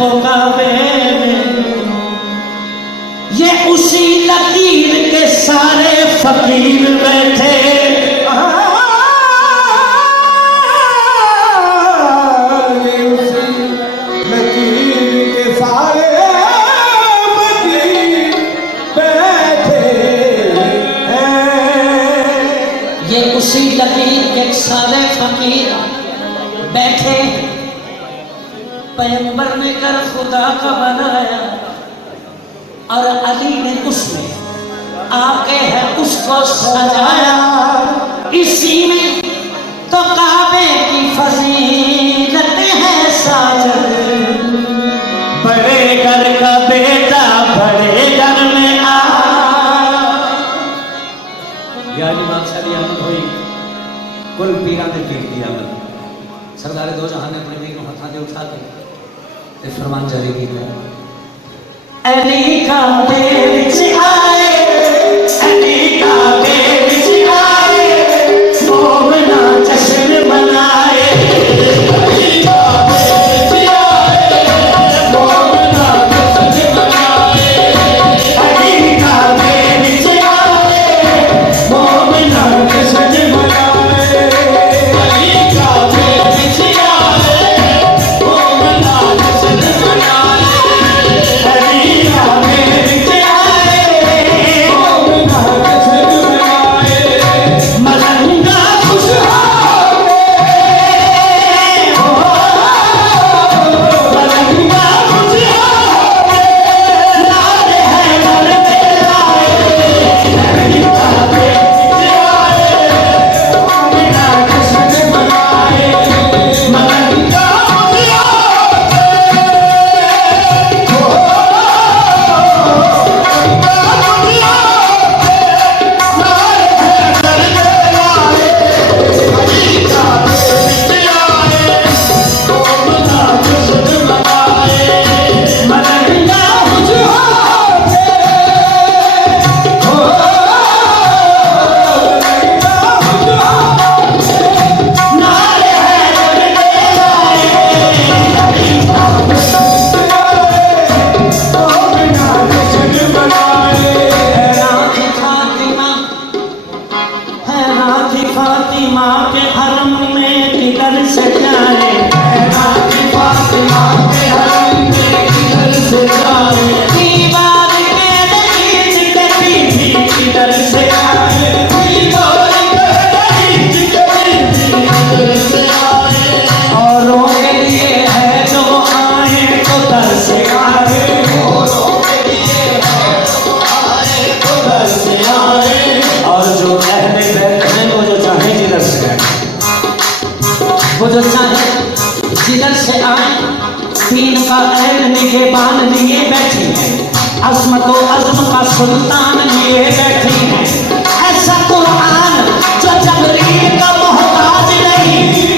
को काबे में, ये उसी लकीर के सारे फकीर बैठे। उसी लकीर के सारे फकीर बैठे। पैगंबर ने कर खुदा का बनाया और अली ने उसमें आके है उसको सजाया। इसी में तो काबे की फजीलत है साजद। बड़े घर का बेटा बड़े घर में आ। यानी बादशाह दी आमद हुई, कुल पीरा ने पीर दी आमद। सरदार दो जहां ने अपने मीर को हाथ दे उठा के फरमान जारी किया, अली का बेच आए, अली का बेच आए, मोमना जश्न मनाए। अली का बेच आए, मोमना जश्न मनाए। अली का बेच आए, मोमना जश्न मनाए। अली का बेच आए, मोमना जश्न मनाए। अली का बेच आए, मोमना जश्न मनाए। मलंगा खुश हो मलंगा खुश हो, लाल है घर में लाए। अली का बेच आए, मोमना जश्न मनाए। मलंगा खुश हो फातिमा के हरम में किधर से जाए। फातिमा के हरम में किधर से जाए। दीवार के दहीच के पीछे किधर से आए। दीवार के दहीच के पीछे किधर से आए। औरों के लिए है जो आए तो दर से आए। औरों के लिए है जो आए तो दर से आए। और जो अहले बैत हैं वो जो चाहे जिधर से आए, वो जो चाहे जिधर से आए। दीन का ऐन निगहबान लिए बैठी है, अज़मत व अज़्म का सुल्तान लिए बैठी है। ऐसा कुरान जो जबरील का मोहताज नहीं।